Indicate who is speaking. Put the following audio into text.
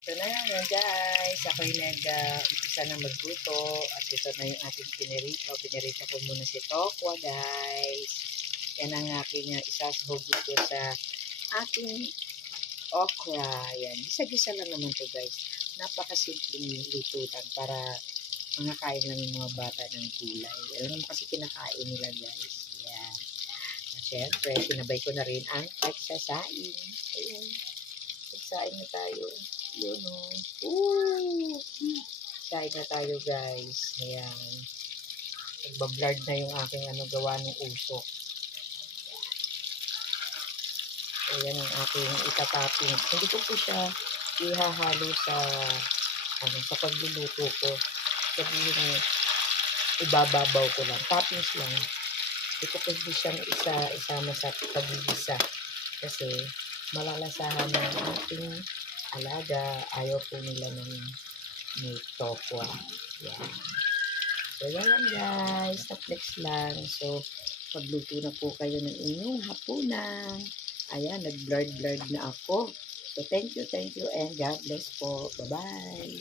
Speaker 1: Ito na yan guys. Ako'y nag-umpisa na magluto. At ito na yung ating pinirito. Pinirito ko muna si Tokwa guys. Yan ang aking uh, isasahog dito sa aking okra. Yan. Gisa-gisa lang naman to guys. Napakasimpleng luto lang para makakain lang yung mga bata ng gulay. Alam mo kasi kinakain nila guys. Yan. At syempre, sinabay ko na rin ang pagsasaing. Ayun. Pagsaing na tayo. Yun o. Ooh. Saing na tayo guys. Ayan. Nagbablard na yung aking ano gawa ng usok. Ayan ang aking itatapping. Hindi ko po siya ihahalo sa ano, sa pagluluto ko. Sabihin ibababaw ko lang. Toppings lang. Hindi ko po siyang isa, isama sa pagigisa. Kasi malalasahan ng ating alaga. Ayaw po nila ng may tokwa. Yan. So, yan lang guys. Taplex lang. So, pagluto na po kayo ng inyong hapunan. Ayan, nag-blurred-blurred na ako. So, thank you, thank you, and God bless po. Bye-bye.